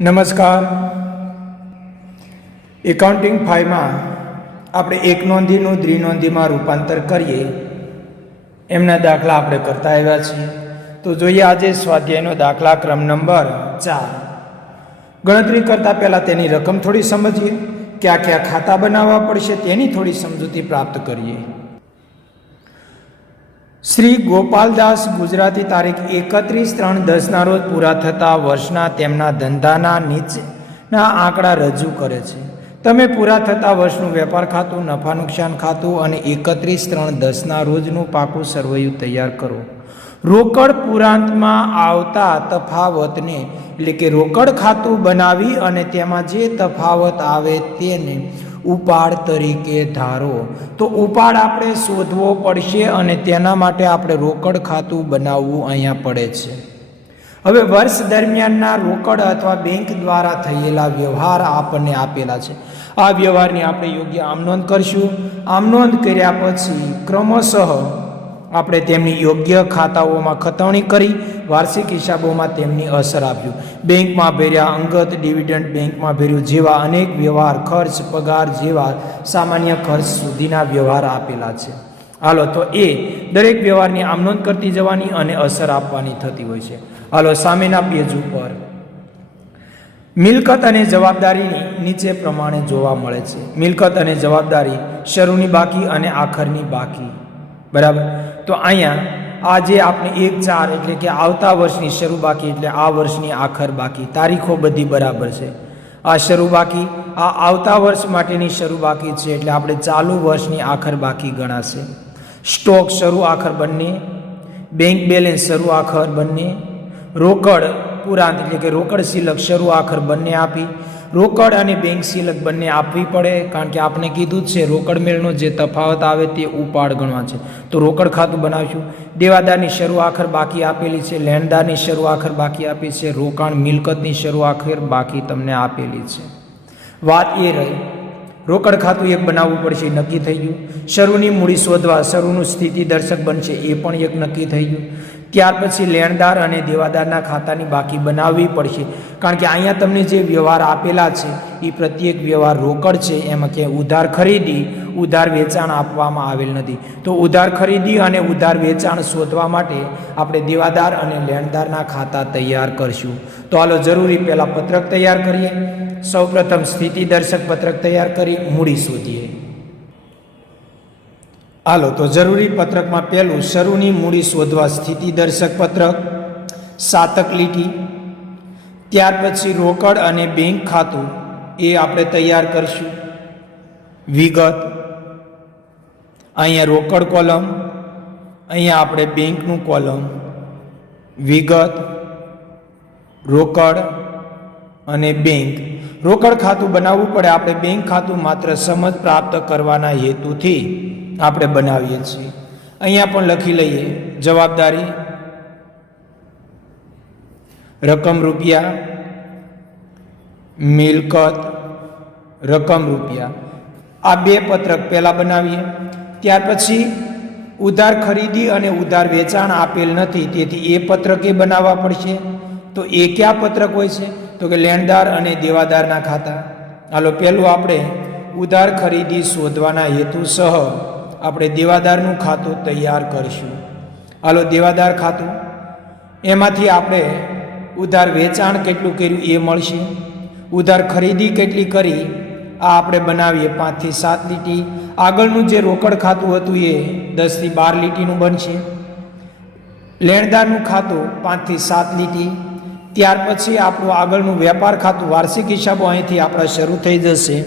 નમસ્કાર. એકાઉન્ટિંગ 5માં આપણે એક નોંધીનું દ્વિનોંધીમાં રૂપાંતર કરીએ એમના દાખલા આપણે કરતા આવ્યા છીએ. તો જોઈએ આજે સ્વાધ્યાયનો દાખલા ક્રમ નંબર 4. ગણતરી કરતાં પહેલાં તેની રકમ થોડી સમજીએ, કયા કયા ખાતા બનાવવા પડશે તેની થોડી સમજૂતી પ્રાપ્ત કરીએ. શ્રી ગોપાલદાસ ગુજરાતી તારીખ 31/3/10 રોજ પૂરા થતા વર્ષના તેમના ધંધાના નીચેના આંકડા રજૂ કરે છે. તમે પૂરા થતા વર્ષનું વેપાર ખાતું, નફા નુકસાન ખાતું અને 31/3/10 રોજનું પાકું સરવૈયું તૈયાર કરો. રોકડ પૂરાંતમાં આવતા તફાવતને એટલે કે રોકડ ખાતું બનાવી અને તેમાં જે તફાવત આવે તેને ઉપાડ તરીકે ધારો. તો ઉપાડ આપણે શોધવો પડશે અને તેના માટે આપણે રોકડ ખાતું બનાવવું અહીંયા પડે છે. હવે વર્ષ દરમિયાનના રોકડ અથવા બેંક દ્વારા થયેલા વ્યવહાર આપણને આપેલા છે. આ વ્યવહારની આપણે યોગ્ય આમનોંધ કરશું. આમનોંધ કર્યા પછી ક્રમશઃ આપણે તેમની યોગ્ય ખાતાઓમાં ખતવણી કરી વાર્ષિક હિસાબોમાં તેમની અસર આપ્યું. બેંકમાં ભર્યા અંગત ડિવિડન્ડ બેંકમાં ભર્યું જેવા અનેક વ્યવહાર, ખર્ચ, પગાર જેવા સામાન્ય ખર્ચ સુધીના વ્યવહાર આપેલા છે. હાલો, તો એ દરેક વ્યવહારની આમનોંધ કરતી જવાની અને અસર આપવાની થતી હોય છે. હાલો, સામેના પેજ ઉપર મિલકત અને જવાબદારી નીચે પ્રમાણે જોવા મળે છે. મિલકત અને જવાબદારી શરૂની બાકી અને આખરની બાકી. બરાબર. તો અહીંયા આ જે આપણે 1/4 એટલે કે આવતા વર્ષની શરૂ બાકી એટલે આ વર્ષની આખર બાકી, તારીખો બધી બરાબર છે. આ શરૂ બાકી, આ આવતા વર્ષ માટેની શરૂ બાકી છે એટલે આપણે ચાલુ વર્ષની આખર બાકી ગણાશે. સ્ટોક શરૂ આખર બંને, બેંક બેલેન્સ શરૂ આખર બંને, રોકડ પુરાંત એટલે કે રોકડ શિલક શરૂ આખર બંને આપી. રોકડ અને બેંક શિલક બંને આપવી પડે કારણ કે આપણે કીધું જ છે રોકડ મેળનો જે તફાવત આવે તે ઉપાડ ગણવા છે. તો રોકડ ખાતું બનાવીશું. દેવાદારની શરૂ આખર બાકી આપેલી છે, લેણદારની શરૂ આખર બાકી આપી છે, રોકાણ મિલકતની શરૂ આખર બાકી તમને આપેલી છે. વાત એ રહી રોકડ ખાતું એક બનાવવું પડશે, નક્કી થઈ ગયું. શરૂની મૂડી શોધવા શરૂનું સ્થિતિ દર્શક બનશે, એ પણ એક નક્કી થઈ ગયું. ત્યાર પછી લેણદાર અને દેવાદારના ખાતાની બાકી બનાવવી પડશે કારણ કે અહીંયા તમને જે વ્યવહાર આપેલા છે એ પ્રત્યેક વ્યવહાર રોકડ છે, એમાં ક્યાંય ઉધાર ખરીદી ઉધાર વેચાણ આપવામાં આવેલ નથી. તો ઉધાર ખરીદી અને ઉધાર વેચાણ શોધવા માટે આપણે દેવાદાર અને લેણદારના ખાતા તૈયાર કરશું. તો હાલો જરૂરી પહેલાં પત્રક તૈયાર કરીએ. સૌપ્રથમ સ્થિતિ દર્શક પત્રક તૈયાર કરી મૂડી શોધીએ. હાલો, તો જરૂરી પત્રકમાં પહેલું શરૂની મૂડી શોધવા સ્થિતિ દર્શક પત્રક, સાતક લીટી. ત્યાર પછી રોકડ અને બેંક ખાતું એ આપણે તૈયાર કરશું. વિગત, અહીંયા રોકડ કોલમ, અહીંયા આપણે બેંકનું કોલમ. વિગત, રોકડ અને બેંક. રોકડ ખાતું બનાવવું પડે. આપણે બેંક ખાતું માત્ર સમજ પ્રાપ્ત કરવાના હેતુથી આપણે બનાવીએ છીએ. અહીંયા પણ લખી લઈએ જવાબદારી, રકમ રૂપિયા, મિલકત, રકમ રૂપિયા. આ બે પત્રક પહેલાં બનાવીએ. ત્યાર પછી ઉધાર ખરીદી અને ઉધાર વેચાણ આપેલ નથી તેથી એ પત્રકે બનાવવા પડશે. તો એ કયા પત્રક હોય છે? તો કે લેણદાર અને દેવાદારના ખાતા. હાલો, પહેલું આપણે ઉધાર ખરીદી શોધવાના હેતુ સહ આપણે દેવાદારનું ખાતું તૈયાર કરીશું. હાલો, દેવાદાર ખાતું, એમાંથી આપણે ઉધાર વેચાણ કેટલું કર્યું એ મળશે. ઉધાર ખરીદી કેટલી કરી આ આપણે બનાવીએ 5 થી 7 લીટી. આગળનું જે રોકડ ખાતું હતું એ 10 થી 12 લીટીનું બનશે. લેણદારનું ખાતું 5 થી 7 લીટી. ત્યાર પછી આપણું આગળનું વેપાર ખાતું વાર્ષિક હિસાબો અહીંથી આપણા શરૂ થઈ જશે.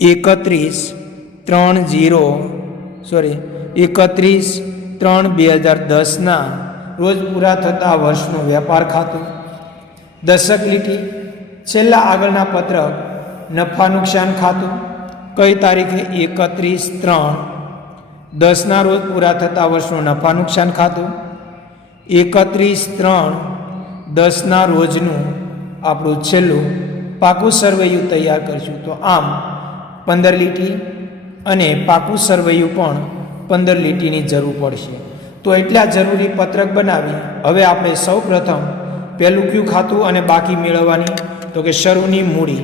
31/3/2010 રોજ પૂરા થતા વર્ષનું વેપાર ખાતું. દશક લીટી. છેલ્લા આગળના પત્રક નફા નુકસાન ખાતું. કઈ તારીખે? 31/3/10 રોજ પૂરા થતા વર્ષનું નફા નુકસાન ખાતું. 31/3/10 રોજનું આપણું છેલ્લું પાકું સરવૈયું તૈયાર કરીશું. તો આમ 15 લીટી અને પાકું સરવૈયું પણ 15 લીટીની જરૂર પડશે. તો એટલા જરૂરી પત્રક બનાવી હવે આપણે સૌ પ્રથમ પહેલું કયું ખાતું અને બાકી મેળવવાની? તો કે શરૂની મૂડી.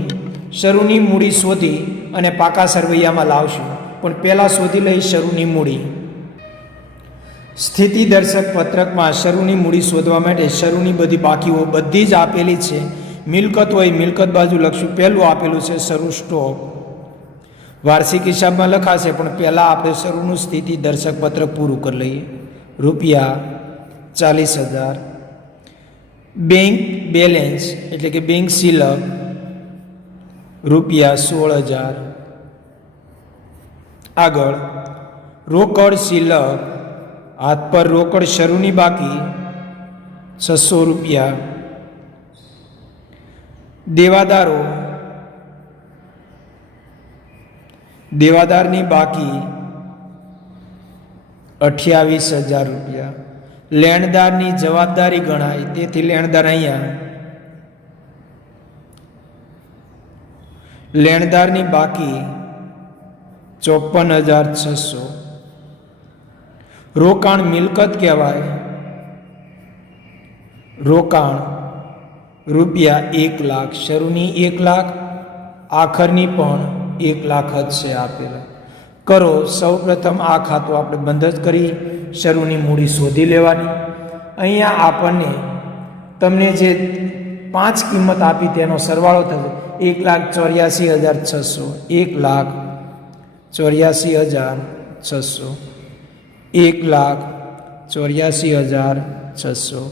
શરૂની મૂડી શોધી અને પાકા સરવૈયામાં લાવશું, પણ પહેલાં શોધી લઈ શરૂની મૂડી. સ્થિતિ દર્શક પત્રકમાં શરૂની મૂડી શોધવા માટે શરૂની બધી બાકીઓ બધી જ આપેલી છે. મિલકત હોય મિલકત બાજુ લખશું. પહેલું આપેલું છે શરૂ સ્ટોક. વાર્ષિક હિસાબમાં લખાશે, પણ પહેલાં આપણે શરૂનું સ્થિતિ દર્શક પત્રક પૂરું કરી લઈએ. રૂપિયા 40,000. બેંક બેલેન્સ એટલે કે બેંક શિલક રૂપિયા 16,000. આગળ રોકડ શિલક, હાથ પર રોકડ શરૂની બાકી 600 રૂપિયા. દેવાદારો, દેવાદારની બાકી 28,000 રૂપિયા. લેણદારની જવાબદારી ગણાય, તેથી લેણદાર અહીંયા લેણદારની બાકી 54,600. રોકાણ મિલકત કહેવાય. રોકાણ રૂપિયા 1,00,000. શરૂની 1,00,000, આખરની પણ 1,00,000 જ છે આપેલા. કરો. સૌ પ્રથમ આ ખાતું આપણે બંધ જ કરી શરૂની મૂડી શોધી લેવાની. અહીંયા આપણને તમને જે 5 કિંમત આપી તેનો સરવાળો થશે 1,84,600. 1,84,600. 1,84,600.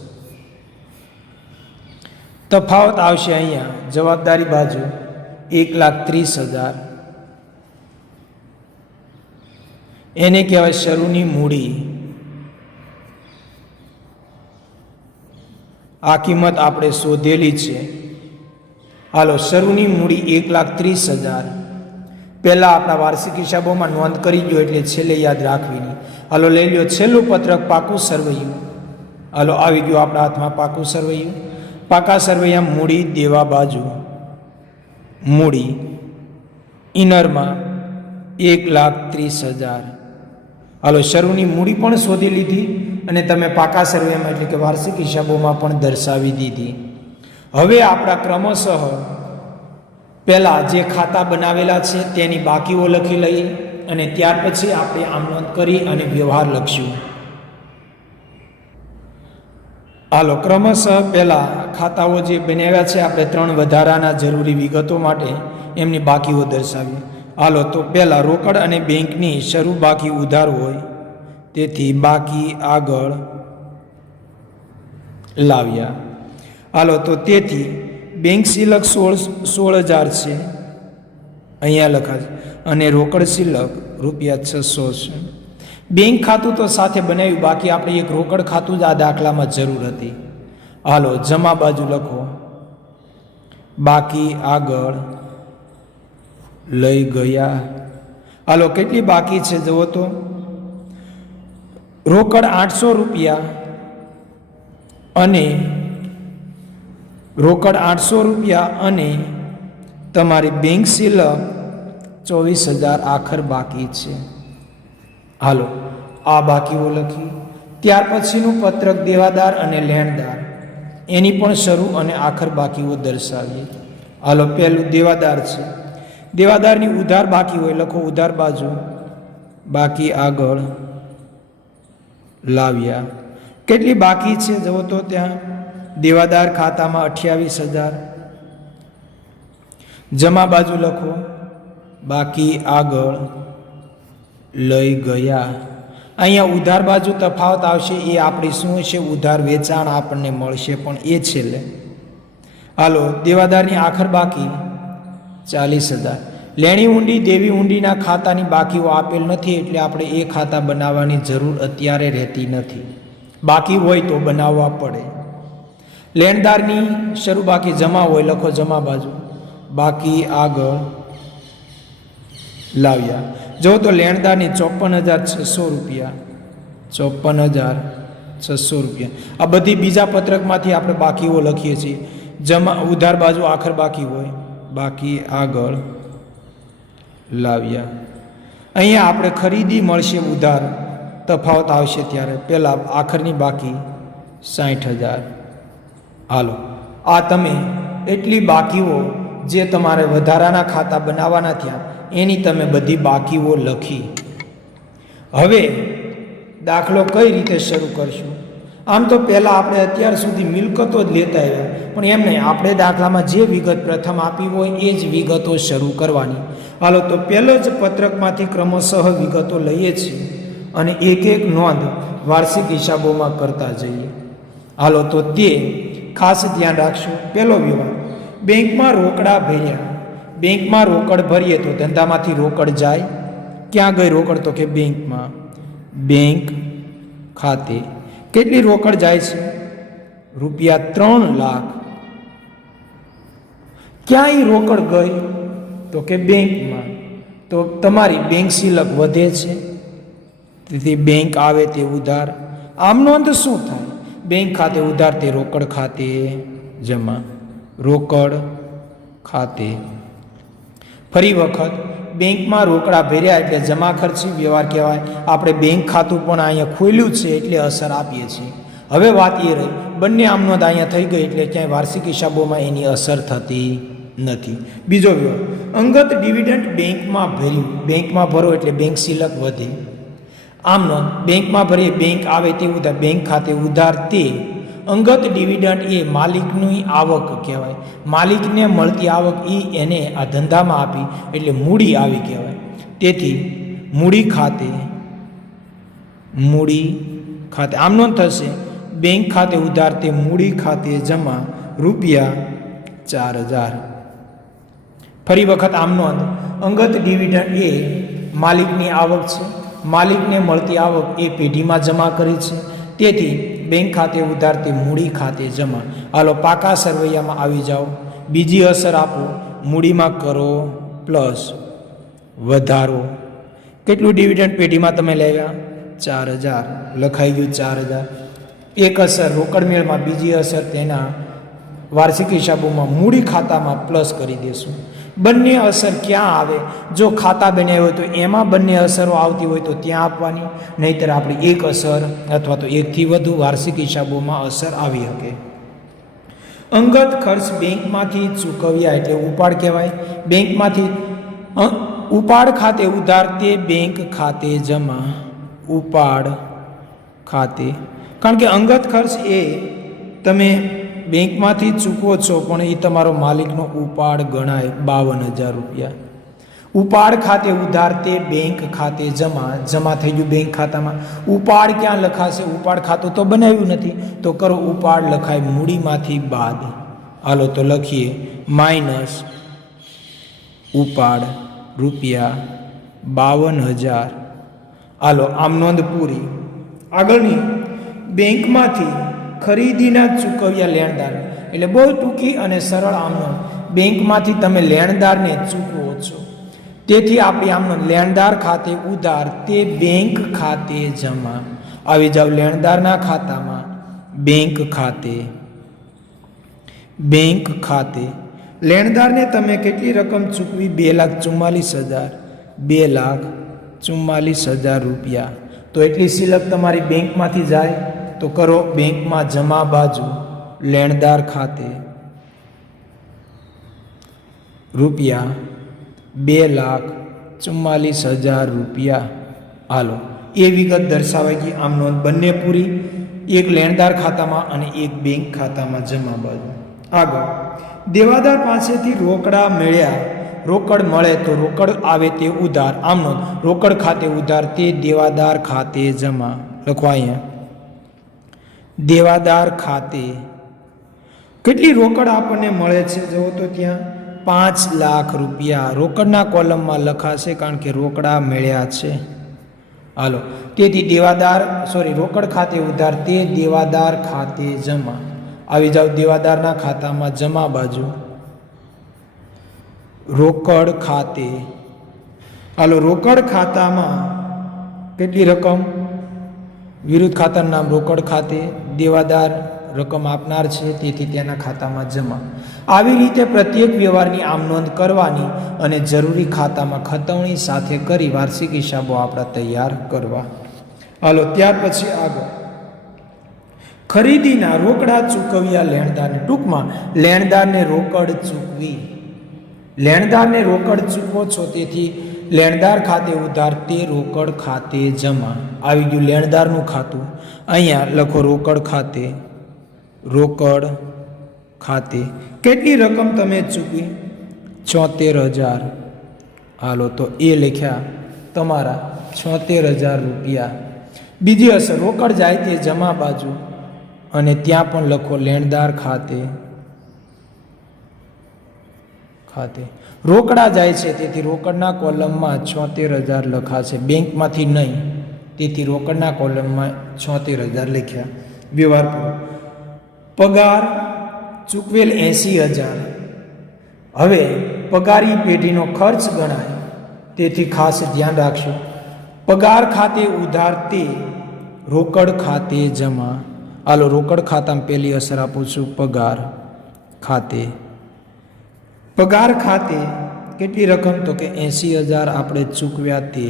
તફાવત આવશે અહીંયા જવાબદારી બાજુ 1,30,000. એને કહેવાય શરૂની મૂડી. આ કિંમત આપણે શોધેલી છે. હાલો, શરૂની મૂડી 1,30,000 પહેલાં આપણા વાર્ષિક હિસાબોમાં નોંધ કરી ગયો, એટલે છેલ્લે યાદ રાખવી નહીં. હાલો, લઈ લ્યો છેલ્લું પત્રક પાકું સરવૈયું. હાલો, આવી ગયું આપણા હાથમાં પાકું સરવૈયું. પાકા સરવૈયા મૂડી દેવા બાજુ. મૂડી ઇનરમાં 1,30,000. હાલો, શરૂની મૂડી પણ શોધી લીધી અને તમે પાકા સરવૈયામાં એટલે કે વાર્ષિક હિસાબોમાં પણ દર્શાવી દીધી. હવે આપણા ક્રમશઃ પહેલાં જે ખાતા બનાવેલા છે તેની બાકીઓ લખી લઈએ અને ત્યાર પછી આપણે આમ નોંધ કરી અને વ્યવહાર લખશું. હાલો, ક્રમશઃ પહેલાં ખાતાઓ જે બનાવ્યા છે આપણે 3 વધારાના જરૂરી વિગતો માટે એમની બાકીઓ દર્શાવીએ. હાલો, તો પહેલાં રોકડ અને બેંકની શરૂ બાકી ઉધાર હોય, તેથી બાકી આગળ લાવ્યા. હાલો, તો તેથી બેંક શિલક 16,000 છે અહીંયા લખાશે અને રોકડ શિલક રૂપિયા 600 છે. બેંક ખાતું તો સાથે બનાવ્યું, બાકી આપણે એક રોકડ ખાતું જ આ દાખલામાં જરૂર હતી. હાલો, જમા બાજુ લખો. બાકી આગળ લઈ ગયા. હાલો, કેટલી બાકી છે જુઓ તો. રોકડ 800 રૂપિયા અને રોકડ 800 રૂપિયા અને તમારી બેંક શિલક 24,000 આખર બાકી છે. હાલો, આ બાકીઓ લખી. ત્યાર પછીનું પત્રક દેવાદાર અને લેણદાર, એની પણ શરૂ અને આખર બાકીઓ દર્શાવીએ. હાલો, પહેલું દેવાદાર છે. દેવાદારની ઉધાર બાકી હોય, લખો ઉધાર બાજુ. બાકી આગળ લાવ્યા. કેટલી બાકી છે જુઓ તો ત્યાં દેવાદાર ખાતામાં 28,000. જમા બાજુ લખો. બાકી આગળ લઈ ગયા. અહીંયા ઉધાર બાજુ તફાવત આવશે, એ આપણી શું છે ઉધાર વેચાણ આપણને મળશે, પણ એ છેલ્લે. હાલો, દેવાદારની આખર બાકી 40,000. લેણી ઊંડી દેવી ઊંડીના ખાતાની બાકીઓ આપેલ નથી, એટલે આપણે એ ખાતા બનાવવાની જરૂર અત્યારે રહેતી નથી. બાકી હોય તો બનાવવા પડે. લેણદારની શરૂ બાકી જમા હોય, લખો જમા બાજુ. બાકી આગળ લાવ્યા. જો તો લેણદારની 54,600 રૂપિયા. 54,600 રૂપિયા. આ બધી બીજા પત્રકમાંથી આપણે બાકીઓ લખીએ છીએ. જમા ઉધાર બાજુ આખર બાકી હોય. બાકી આગળ લાવ્યા. અહીંયા આપણે ખરીદી મળશે ઉધાર, તફાવત આવશે ત્યારે. પહેલાં આખરની બાકી 60,000. હાલો, આ તમે એટલી બાકીઓ જે તમારે વધારાના ખાતા બનાવવાના થયા એની તમે બધી બાકીઓ લખી. હવે દાખલો કઈ રીતે શરૂ કરશું? આમ તો પહેલાં આપણે અત્યાર સુધી મિલકતો જ લેતા આવ્યા, પણ એમ નહીં, આપણે દાખલામાં જે વિગત પ્રથમ આપી હોય એ જ વિગતો શરૂ કરવાની. હાલો, તો પહેલો જ પત્રકમાંથી ક્રમશઃ વિગતો લઈએ છીએ અને એક એક નોંધ વાર્ષિક હિસાબોમાં કરતા જઈએ. હાલો, તો તે ખાસ ધ્યાન રાખશો. પહેલો વ્યવહાર, બેંકમાં રોકડા ભર્યા. બેંકમાં રોકડ ભરીએ તો ધંધામાંથી રોકડ જાય. ક્યાં ગઈ રોકડ? તો કે બેંકમાં. બેંક ખાતે કેટલી રોકડ જાય છે? રૂપિયા 3 લાખ. ક્યાંય રોકડ ગઈ? તો કે બેંકમાં. તો તમારી બેંક શિલક વધે છે, તેથી બેંક આવે તે ઉધાર. આમ નોંધ શું થાય? બેંક ખાતે ઉધાર તે રોકડ ખાતે જમા. રોકડ ખાતે. ફરી વખત, બેંકમાં રોકડા ભર્યા એટલે જમા ખર્ચી વ્યવહાર કહેવાય. આપણે બેંક ખાતું પણ અહીંયા ખોલ્યું છે એટલે અસર આપીએ છીએ. હવે વાત એ રહી, બંને આમ નોંધ અહીંયા થઈ ગઈ એટલે ક્યાંય વાર્ષિક હિસાબોમાં એની અસર થતી નથી. બીજો વ્યવહાર, અંગત ડિવિડન્ડ બેંકમાં ભર્યું. બેંકમાં ભરો એટલે બેંક શિલક વધે. આમ નોંધ, બેંકમાં ભરીએ બેંક આવે તે ઉધાર. બેંક ખાતે ઉધાર તે અંગત ડિવિડન્ડ એ માલિકની આવક કહેવાય. માલિકને મળતી આવક એ એને આ ધંધામાં આપી એટલે મૂડી આવી કહેવાય. તેથી મૂડી ખાતે આમ નોંધ થશે, બેંક ખાતે ઉધાર તે મૂડી ખાતે જમા રૂપિયા 4000. ફરી વખત આમ નોંધ, અંગત ડિવિડન્ડ એ માલિકની આવક છે. માલિકને મળતી આવક એ પેઢીમાં જમા કરી છે, તેથી બેંક ખાતે ઉધાર તે મૂડી ખાતે જમા. હાલો, પાકા સરવૈયામાં આવી જાઓ. બીજી અસર આપો, મૂડીમાં કરો પ્લસ વધારો. કેટલું ડિવિડન્ડ પેઢીમાં તમે લેવા? 4000. લખાઈ ગયું 4000. એક અસર રોકડ મેળમાં, બીજી અસર તેના વાર્ષિક હિસાબોમાં મૂડી ખાતામાં પ્લસ કરી દેશું. બંને અસર ક્યાં આવે? જો ખાતા બનાવ્યો હોય તો એમાં બંને અસરો આવતી હોય તો ત્યાં આપવાની, નહીંતર આપણી એક અસર અથવા તો એકથી વધુ વાર્ષિક હિસાબોમાં અસર આવી શકે. અંગત ખર્ચ બેંકમાંથી ચૂકવ્યા એટલે ઉપાડ કહેવાય. બેંકમાંથી ઉપાડ ખાતે ઉધાર તે બેંક ખાતે જમા. ઉપાડ ખાતે, કારણ કે અંગત ખર્ચ એ તમે બેંકમાંથી ચૂકવો છો પણ એ તમારો માલિકનો ઉપાડ ગણાય. 52,000 રૂપિયા. ઉપાડ ખાતે ઉધાર તે બેંક ખાતે જમા. જમા થઈ ગયું બેંક ખાતામાં. ઉપાડ ક્યાં લખાશે? ઉપાડ ખાતું તો બનાવ્યું નથી, તો કરો ઉપાડ લખાય મૂડીમાંથી બાદ. હાલો, તો લખીએ માઇનસ ઉપાડ રૂપિયા 52,000. હાલો, આમ નોંધ પૂરી. આગળની, બેંકમાંથી ખરીદીના ચૂકવ્યા લેણદાર. એટલે બહુ ટૂંકી અને સરળ આમનો, બેંકમાંથી તમે લેણદારને ચૂકવો છો, તેથી આપણી આમનો લેણદાર ખાતે ઉધાર તે બેંક ખાતે જમા. આવી જાવ લેણદારના ખાતામાં. બેંક ખાતે લેણદારને તમે કેટલી રકમ ચૂકવી? 2,44,000. 2,44,000 રૂપિયા. તો એટલી શિલક તમારી બેંકમાંથી જાય, તો કરો બેંકમાં જમા બાજુ લેણદાર ખાતે રૂપિયા 2,44,000 રૂપિયા. હાલો, એ વિગત દર્શાવાઈ ગઈ. આમ નોંધ બંને પૂરી, એક લેણદાર ખાતામાં અને એક બેંક ખાતામાં જમા બાજુ. આગળ, દેવાદાર પાસેથી રોકડા મળ્યા. રોકડ મળે તો રોકડ આવે તે ઉધાર. આમ નોંધ, રોકડ ખાતે ઉધાર તે દેવાદાર ખાતે જમા. લખવા અહીંયા દેવાદાર ખાતે કેટલી રોકડ આપણને મળે છે? જુઓ તો ત્યાં 5 લાખ રૂપિયા રોકડના કોલમમાં લખાશે, કારણ કે રોકડા મળ્યા છે. હાલો, તેથી રોકડ ખાતે ઉધાર તે દેવાદાર ખાતે જમા. આવી જાવ દેવાદારના ખાતામાં જમા બાજુ રોકડ ખાતે. હાલો, રોકડ ખાતામાં કેટલી રકમ? વિરુદ્ધ ખાતાનું નામ રોકડ ખાતે. દેવાદાર રકમ આપનાર છે, તેથી તેના ખાતામાં જમા. આવી રીતે પ્રત્યેક વ્યવહારની આમ નોંધ કરવાની અને જરૂરી ખાતામાં ખતવણી સાથે કરી વાર્ષિક હિસાબો આપણા તૈયાર કરવા. હાલો, ત્યાર પછી આગળ ખરીદીના રોકડા ચૂકવ્યા લેણદારને. ટૂંકમાં લેણદારને રોકડ ચૂકવી. લેણદારને રોકડ ચૂકવો છો, તેથી લેણદાર ખાતે ઉધાર તે રોકડ ખાતે જમા. આવી ગયું લેણદારનું ખાતું. અહીંયા લખો રોકડ ખાતે. રોકડ ખાતે કેટલી રકમ તમે ચૂકવી? 76,000. હાલો, તો એ લખ્યા તમારા 76,000 રૂપિયા. બીજી અસર રોકડ જાય તે જમા બાજુ, અને ત્યાં પણ લખો લેણદાર ખાતે. ખાતે રોકડા જાય છે, તેથી રોકડના કોલમમાં 76,000 લખાશે, બેંકમાંથી નહીં, તેથી રોકડના કોલમમાં 76,000 લખ્યા. વ્યવહાર પૂરો. પગાર ચૂકવેલ 80,000. હવે પગારી પેઢીનો ખર્ચ ગણાય, તેથી ખાસ ધ્યાન રાખશો. પગાર ખાતે ઉધાર તે રોકડ ખાતે જમા. હાલો, રોકડ ખાતામાં પહેલી અસર આપું છું, પગાર ખાતે. પગાર ખાતે કેટલી રકમ? તો કે 80,000 આપણે ચૂકવ્યા તે.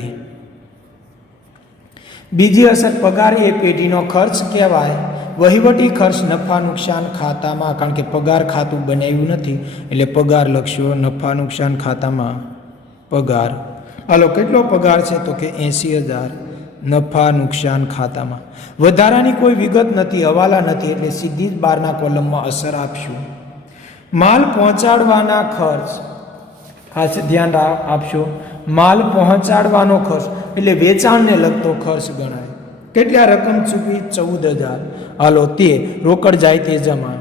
બીજી અસર પગાર એ પેઢીનો ખર્ચ કહેવાય. વહીવટી ખર્ચ નફા નુકસાન ખાતામાં, કારણ કે પગાર ખાતું બનાવ્યું નથી એટલે પગાર લખશો નફા નુકસાન ખાતામાં. પગાર. હાલો, કેટલો પગાર છે? તો કે 80,000 નફા નુકસાન ખાતામાં. વધારાની કોઈ વિગત નથી, હવાલા નથી, એટલે સીધી જ બહારના કોલમમાં અસર આપશું. માલ પહોંચાડવાના ખર્ચ, ખાસ ધ્યાન આપશો. માલ પહોંચાડવાનો ખર્ચ એટલે વેચાણને લગતો ખર્ચ ગણાય. કેટલા રકમ ચૂકવી? 14,000. હાલો, તે રોકડ જાય તે જમા.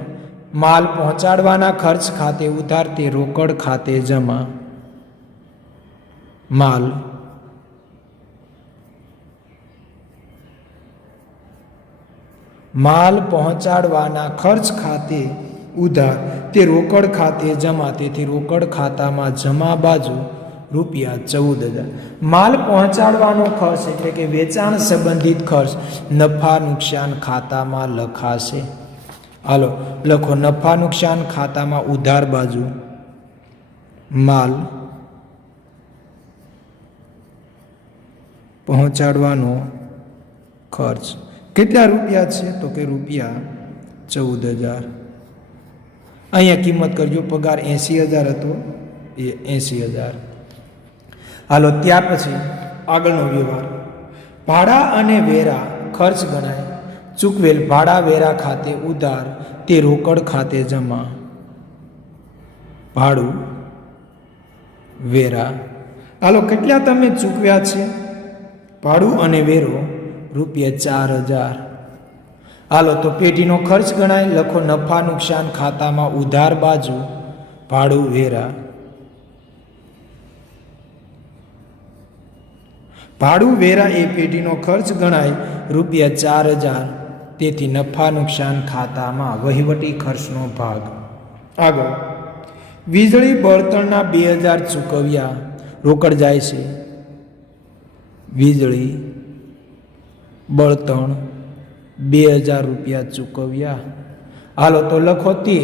માલ પહોંચાડવાના ખર્ચ ખાતે ઉધાર તે રોકડ ખાતે જમા. માલ માલ પહોંચાડવાના ખર્ચ ખાતે ઉધાર તે રોકડ ખાતે જમા, તેથી રોકડ ખાતામાં જમા બાજુ રૂપિયા 14,000. માલ પહોંચાડવાનો ખર્ચ એટલે કે વેચાણ સંબંધિત ખર્ચ નફા નુકસાન ખાતામાં લખાશે. હાલો, લખો નફા નુકસાન ખાતામાં ઉધાર બાજુ માલ પહોંચાડવાનો ખર્ચ. કેટલા રૂપિયા છે? તો કે રૂપિયા 14,000. અહીંયા કિંમત કરજો. પગાર 80,000 હતો, એ 80,000. હાલો, ત્યાર પછી આગળનો વ્યવહાર. ભાડા અને વેરા ખર્ચ ગણાય. ચૂકવેલ ભાડા વેરા ખાતે ઉધાર તે રોકડ ખાતે જમા. ભાડું વેરા. હાલો, કેટલા તમે ચૂકવ્યા છે? ભાડું અને વેરો રૂપિયા 4,000. હાલો, તો પેઢીનો ખર્ચ ગણાય. લખો નફા નુકસાન ખાતામાં ઉધાર બાજુ ભાડું વેરા. ભાડું વેરા એ પેઢીનો ખર્ચ ગણાય, રૂપિયા 4,000, તેથી નફા નુકસાન ખાતામાં વહીવટી ખર્ચનો ભાગ. આગળ વીજળી બળતણના 2,000 ચૂકવ્યા, રોકડ જાય છે. વીજળી બળતણ 2,000 રૂપિયા ચૂકવ્યા. હાલો, તો લખો તે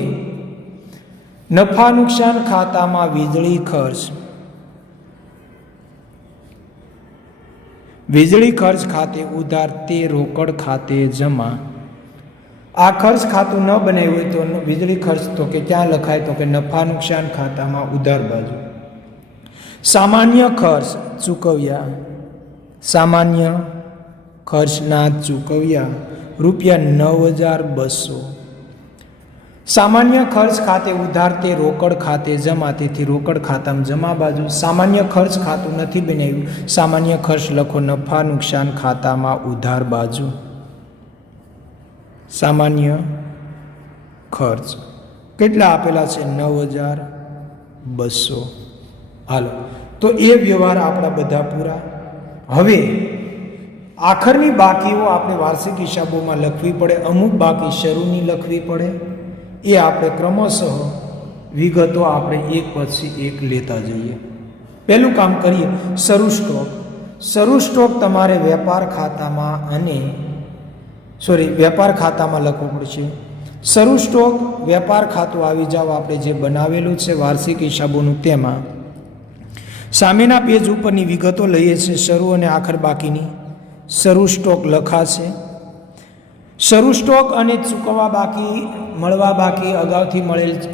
નફા નુકસાન ખાતામાં વીજળી ખર્ચ. વીજળી ખર્ચ ખાતે ઉધાર તે રોકડ ખાતે જમા. આ ખર્ચ ખાતું ન બનાવ્યું હોય તો વીજળી ખર્ચ તો કે ક્યાં લખાય? તો કે નફા નુકસાન ખાતામાં ઉધાર બાજુ. સામાન્ય ખર્ચ ચૂકવ્યા. સામાન્ય ખર્ચના ચૂકવ્યા રૂપિયા 9,200. સામાન્ય ખર્ચ ખાતે ઉધાર તે રોકડ ખાતે જમા, તેથી રોકડ ખાતામાં જમા બાજુ. સામાન્ય ખર્ચ ખાતું નથી બનાવ્યું. સામાન્ય ખર્ચ લખો નફા નુકસાન ખાતામાં ઉધાર બાજુ. સામાન્ય ખર્ચ કેટલા આપેલા છે? 9,200. હાલો, તો એ વ્યવહાર આપણા બધા પૂરા. હવે આખરની બાકીઓ આપણે વાર્ષિક હિસાબોમાં લખવી પડે, અમુક બાકી શરૂની લખવી પડે. એ આપણે ક્રમશઃ વિગતો આપણે એક પછી એક લેતા જઈએ. પહેલું કામ કરીએ, શરૂ સ્ટોક. શરૂ સ્ટોક તમારે વેપાર ખાતામાં વેપાર ખાતામાં લખવું પડશે. શરૂ સ્ટોક વેપાર ખાતું આવી જાવ, આપણે જે બનાવેલું છે વાર્ષિક હિસાબોનું, તેમાં સામેના પેજ ઉપરની વિગતો લઈએ છીએ, શરૂ અને આખર બાકીની. શરૂ સ્ટોક લખાશે. શરૂ સ્ટોક અને ચૂકવવા બાકી, મળવા બાકી,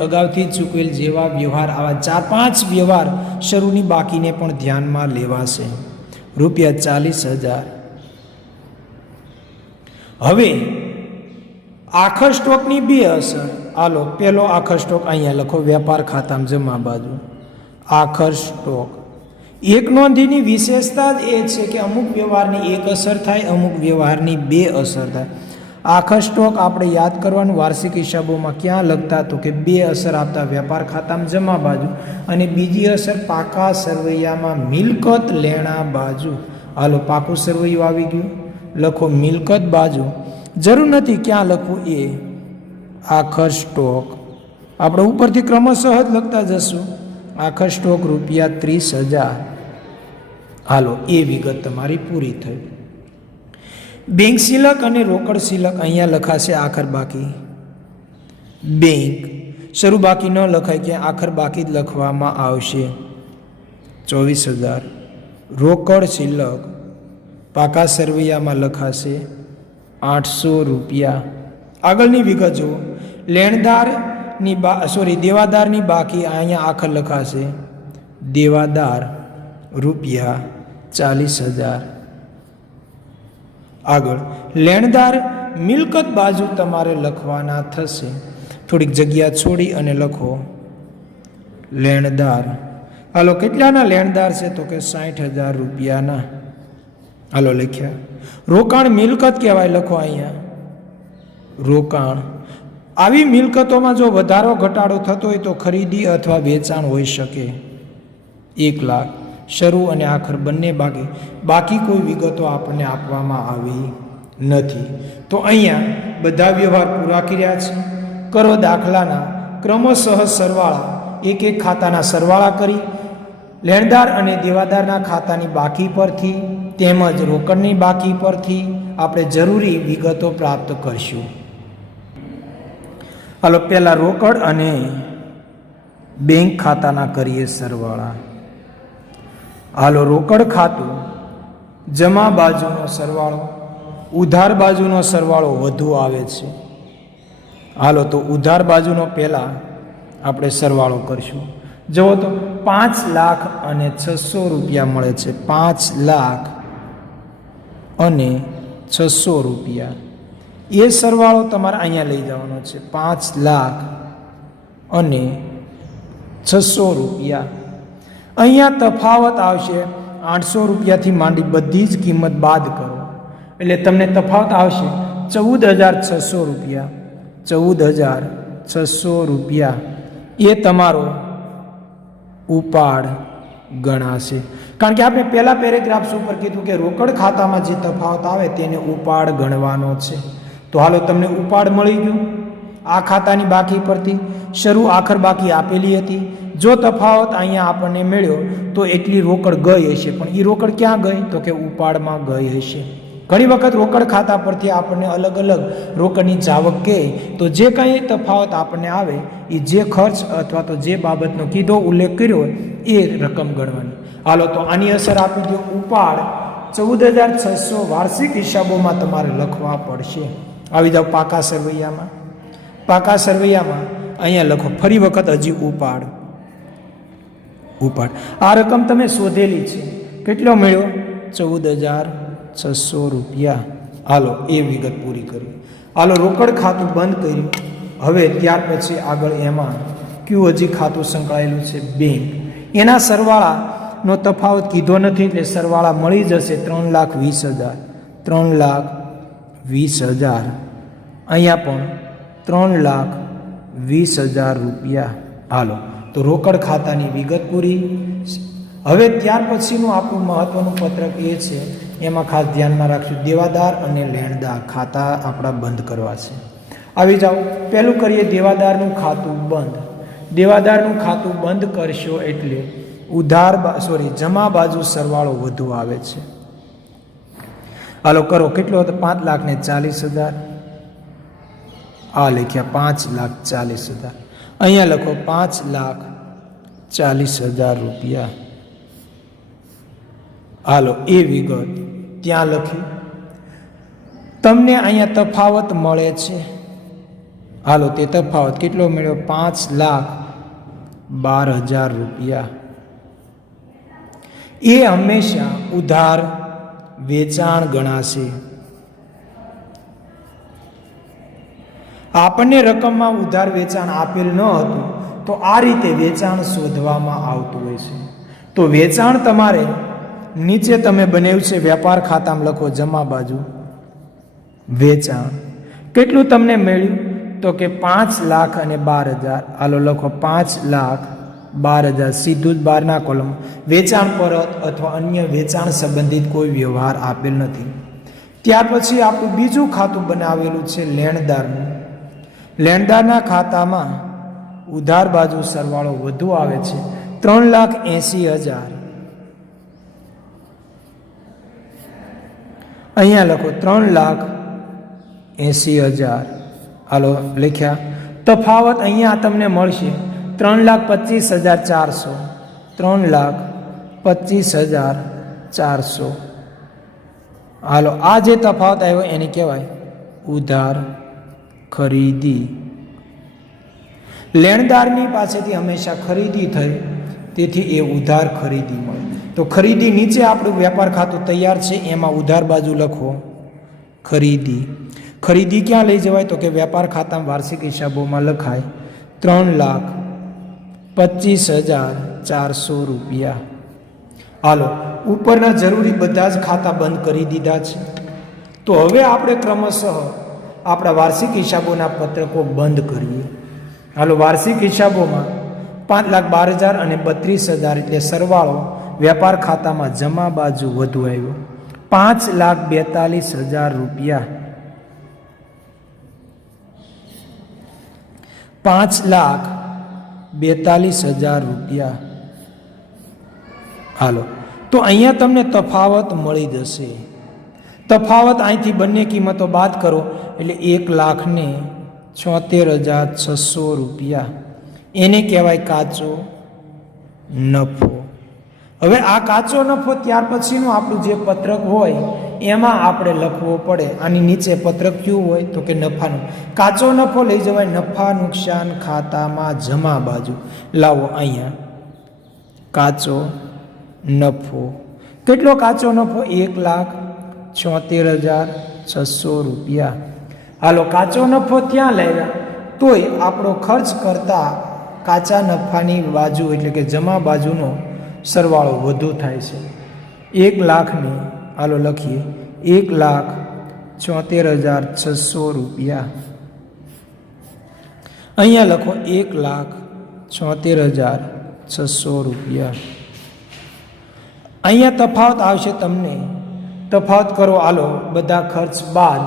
અગાઉથી ચૂકવેલ જેવા વ્યવહાર, આવા 4-5 વ્યવહાર શરૂની બાકીને પણ ધ્યાનમાં લેવાશે. ₹40,000. હવે આખર સ્ટોકની 2 અસર. હાલો, પહેલો આખર સ્ટોક અહીંયા લખો, વેપાર ખાતામાં જમા બાજુ આખર સ્ટોક. એક નોંધની વિશેષતા જ એ છે કે અમુક વ્યવહારની 1 અસર થાય, અમુક વ્યવહારની 2 અસર થાય. આખર સ્ટોક આપણે યાદ કરવાનું, વાર્ષિક હિસાબોમાં ક્યાં લખતા તો કે 2 અસર આપતા, વેપાર ખાતામાં જમા બાજુ, અને બીજી અસર પાકા સરવૈયામાં મિલકત લેણા બાજુ. હાલો, પાકું સરવૈયું આવી ગયું, લખો મિલકત બાજુ. જરૂર નથી ક્યાં લખવું એ. આખર સ્ટોક આપણે ઉપરથી ક્રમશઃ જ લખતા જશું. આખર સ્ટોક ₹30,000. હાલો, એ વિગત તમારી પૂરી થઈ. બેંક શિલક અને રોકડ શિલક અહીંયા લખાશે આખર બાકી. બેંક શરૂ બાકી ન લખાય કે આખર બાકી જ લખવામાં આવશે. 24,000. રોકડ શિલક પાકા સરવૈયામાં લખાશે ₹800. આગળની વિગત જુઓ. દેવાદારની બાકી અહીંયા આખર લખાશે. દેવાદાર ₹40,000. આગળ લેણદાર મિલકત બાજુ તમારે લખવાના થશે. થોડીક જગ્યા છોડી અને લખો લેણદાર. હાલો, કેટલાના લેણદાર છે તો કે ₹60,000. હાલો, લખ્યા. રોકાણ મિલકત કહેવાય, લખો અહીંયા રોકાણ. આવી મિલકતોમાં જો વધારો ઘટાડો થતો હોય તો ખરીદી અથવા વેચાણ હોઈ શકે. 1 લાખ. શરૂ અને આખર બંને બાકી કોઈ વિગતો આપણને આપવામાં આવી નથી. તો અહીંયા બધા વ્યવહાર પૂરા કર્યા છે. કરો દાખલાના ક્રમશઃ સરવાળા, એક ખાતાના સરવાળા કરી લેણદાર અને દેવાદારના ખાતાની બાકી પરથી તેમજ રોકડની બાકી પરથી આપણે જરૂરી વિગતો પ્રાપ્ત કરશું. હાલો, પહેલાં રોકડ અને બેંક ખાતાના કરીએ સરવાળા. હાલો, રોકડ ખાતું જમા બાજુનો સરવાળો, ઉધાર બાજુનો સરવાળો વધુ આવે છે. હાલો, તો ઉધાર બાજુનો પહેલાં આપણે સરવાળો કરશું. જુઓ તો ₹5,06,000 મળે છે. ₹5,06,000 એ સરવાળો તમારે અહીંયા લઈ જવાનો છે. ₹5,06,000. અહીંયા તફાવત આવશે ₹800 માંડી બધી જ કિંમત બાદ કરો એટલે તમને તફાવત આવશે ₹14,600. ₹14,600 એ તમારો ઉપાડ ગણાશે. કારણ કે આપણે પહેલા પેરેગ્રાફ્સ ઉપર કીધું કે રોકડ ખાતામાં જે તફાવત આવે તેને ઉપાડ ગણવાનો છે. તો હાલો, તમને ઉપાડ મળી ગયું. આ ખાતાની બાકી પરથી શરૂ આખર બાકી આપેલી હતી. જો તફાવત અહીંયા આપણને મળ્યો તો એટલી રોકડ ગઈ હશે, પણ એ રોકડ ક્યાં ગઈ તો કે ઉપાડમાં ગઈ હશે. ઘણી વખત રોકડ ખાતા પરથી આપણને અલગ અલગ રોકડની જાવક કહે તો જે કાંઈ તફાવત આપણને આવે એ જે ખર્ચ અથવા તો જે બાબતનો કીધો ઉલ્લેખ કર્યો હોય એ રકમ ગણવાની. હાલો, તો આની અસર આપી દો. ઉપાડ 14,600 વાર્ષિક હિસાબોમાં તમારે લખવા પડશે. આવી જાઓ પાકા સરવૈયામાં. પાકા સરવૈયામાં અહીંયા લખો ફરી વખત હજી ઉપાડ. આ રકમ તમે શોધેલી છે. કેટલો મળ્યો? ₹14,600. હાલો, એ વિગત પૂરી કરી. હાલો, રોકડ ખાતું બંધ કર્યું. હવે ત્યાર પછી આગળ એમાં કયું હજી ખાતું સંકળાયેલું છે? બેંક. એના સરવાળાનો તફાવત કીધો નથી એટલે સરવાળા મળી જશે ₹3,20,000. ₹3,20,000. અહીંયા પણ ₹3,20,000. હાલો, તો રોકડ ખાતાની વિગત પૂરી. હવે ત્યાર પછીનું આપણું મહત્વનું પત્રક એ છે, એમાં ખાસ ધ્યાનમાં રાખશું દેવાદાર અને લેણદાર ખાતા આપણા બંધ કરવા છે. આવી જાઓ, પહેલું કરીએ દેવાદારનું ખાતું બંધ. દેવાદારનું ખાતું બંધ કરશો એટલે જમા બાજુ સરવાળો વધુ આવે છે. હાલો, કરો. કેટલો હતો? 5,40,000. આ લખ્યા 5,40,000. અહીંયા લખો ₹5,40,000. હાલો, એ વિગત ત્યાં લખી. તમને અહીંયા તફાવત મળે છે. હાલો, તે તફાવત કેટલો મળ્યો? 5,12,000 રૂપિયા. એ હંમેશા ઉધાર વેચાણ ગણાશે. આપણને રકમમાં ઉધાર વેચાણ આપેલ ન હતું તો આ રીતે વેચાણ શોધવામાં આવતું હોય છે. તો વેચાણ તમારે નીચે તમે બનાવ્યું છે વેપાર ખાતામાં લખો જમા બાજુ વેચાણ. કેટલું તમને મળ્યું? તો કે 5,12,000. હાલો લખો 5,12,000. સીધું જ બહારના કોલમ. વેચાણ પરત અથવા અન્ય વેચાણ સંબંધિત કોઈ વ્યવહાર આપેલ નથી. ત્યાર પછી આપણું બીજું ખાતું બનાવેલું છે લેણદારનું. લેણદારના ખાતામાં ઉધાર બાજુ સરવાળો વધુ આવે છે 3,80,000. અહીંયા લખો 3,80,000. હાલો લખ્યા. તફાવત અહીંયા તમને મળશે 3,25,400. 3,25,400. હાલો, આ જે તફાવત આવ્યો એને કહેવાય ઉધાર ખરીદી. લેણદારની પાસેથી હંમેશા ખરીદી થઈ, તેથી એ ઉધાર ખરીદી મળે. તો ખરીદી નીચે આપણું વેપાર ખાતું તૈયાર છે, એમાં ઉધાર બાજુ લખો ખરીદી. ખરીદી ક્યાં લઈ જવાય? તો કે વેપાર ખાતામાં વાર્ષિક હિસાબોમાં લખાય 3,25,400 રૂપિયા. હાલો, ઉપરના જરૂરી બધા જ ખાતા બંધ કરી દીધા છે. તો હવે આપણે ક્રમશઃ આપણા વાર્ષિક હિસાબોના પત્રકો બંધ કરીએ. હાલો, વાર્ષિક હિસાબોમાં 5,12,000 અને 32,000 એટલે સરવાળો વેપાર ખાતામાં જમા બાજુ વધુ આવ્યો 5,42,000 રૂપિયા. 5,42,000 રૂપિયા. હાલો, તો અહીંયા તમને તફાવત મળી જશે. તફાવત અહીંથી બંને કિંમતો બાદ કરો એટલે 1,76,600 રૂપિયા. એને કહેવાય કાચો નફો. હવે આ કાચો નફો ત્યાર પછીનું આપણું જે પત્રક હોય એમાં આપણે લખવો પડે. આની નીચે પત્રક કયું હોય? તો કે નફાનું. કાચો નફો લઈ જવાય નફા નુકસાન ખાતામાં જમા બાજુ. લાવો અહીંયા કાચો નફો. કેટલો કાચો નફો? 1,76,600 રૂપિયા. હાલો, કાચો નફો ત્યાં લાવ્યા તોય આપણો ખર્ચ કરતા કાચા નફાની બાજુ એટલે કે જમા બાજુનો સરવાળો વધુ થાય છે. 1,00,000 હાલો લખીએ 1,76,600 રૂપિયા. અહીંયા લખો 1,76,600 રૂપિયા. અહીંયા તફાવત આવશે તમને. તફાવત કરો. હાલો, બધા ખર્ચ બાદ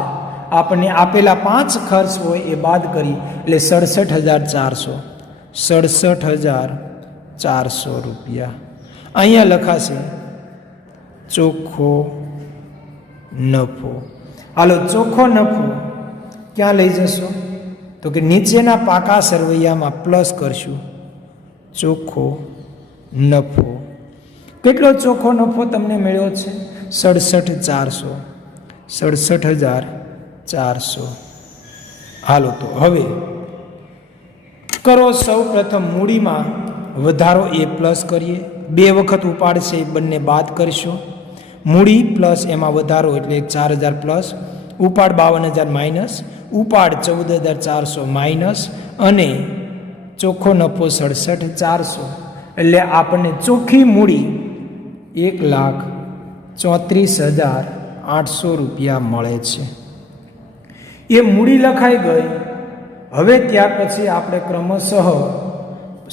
આપણને આપેલા 5 ખર્ચ હોય એ બાદ કરી એટલે 67,400. 67,400 રૂપિયા. અહીંયા લખાશે ચોખ્ખો નફો. હાલો, ચોખ્ખો નફો ક્યાં લઈ જશો? તો કે નીચેના પાકા સરવૈયામાં પ્લસ કરશું ચોખ્ખો નફો. કેટલો ચોખ્ખો નફો તમને મળ્યો છે? 67,400. 67,400. હાલો, તો હવે કરો સૌ પ્રથમ મૂડીમાં વધારો એ પ્લસ કરીએ. 2 વખત ઉપાડ છે એ બંને બાદ કરશો. મૂડી પ્લસ એમાં વધારો એટલે 4,000 પ્લસ, ઉપાડ 52,000 માઇનસ, ઉપાડ 14,400 માઇનસ અને ચોખ્ખો નફો 67,400. એટલે આપણને ચોખ્ખી મૂડી 1,34,800 રૂપિયા મળે છે. એ મૂડી લખાઈ ગઈ. હવે ત્યાર પછી આપણે ક્રમશઃ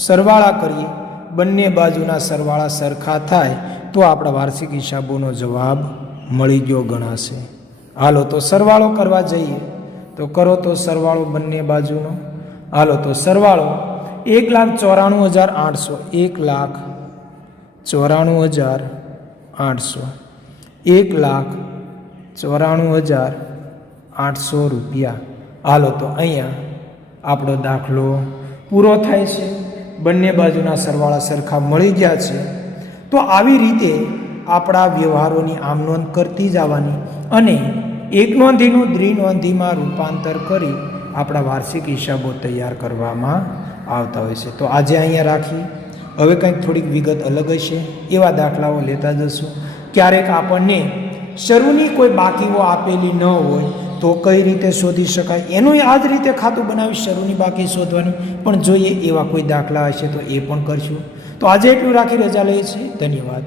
સરવાળા કરીએ. બંને બાજુના સરવાળા સરખા થાય તો આપણા વાર્ષિક હિસાબોનો જવાબ મળી ગયો ગણાશે. હાલો, તો સરવાળો કરવા જઈએ તો કરો તો સરવાળો બંને બાજુનો. હાલો, તો સરવાળો 1,94,800. 1,94,800. 1,94,800 રૂપિયા. હાલો, તો અહીંયા આપણો દાખલો પૂરો થાય છે. બંને બાજુના સરવાળા સરખા મળી ગયા છે. તો આવી રીતે આપણા વ્યવહારોની આમનોંધ કરતી જવાની અને એક નોંધીનું દ્વિનોંધીમાં રૂપાંતર કરી આપણા વાર્ષિક હિસાબો તૈયાર કરવામાં આવતા હોય છે. તો આજે અહીંયા રાખી. હવે કંઈક થોડીક વિગત અલગ હશે એવા દાખલાઓ લેતા જશું. ક્યારેક આપણને શરૂની કોઈ બાકીઓ આપેલી ન હોય તો કઈ રીતે શોધી શકાય એનું આ જ રીતે ખાતું બનાવી શરૂની બાકી શોધવાની પણ જોઈએ એવા કોઈ દાખલા હશે તો એ પણ કરશું. તો આજે એટલું રાખી રજા લઈએ છીએ. ધન્યવાદ.